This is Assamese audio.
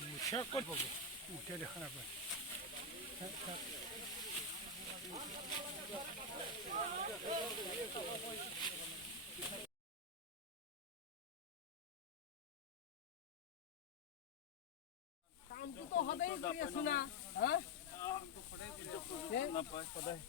মুঠা ক'ত পাব মুঠা দেখা নাপায় কামটো তো সদায় কৰি আছো না হা নাপায় সদায়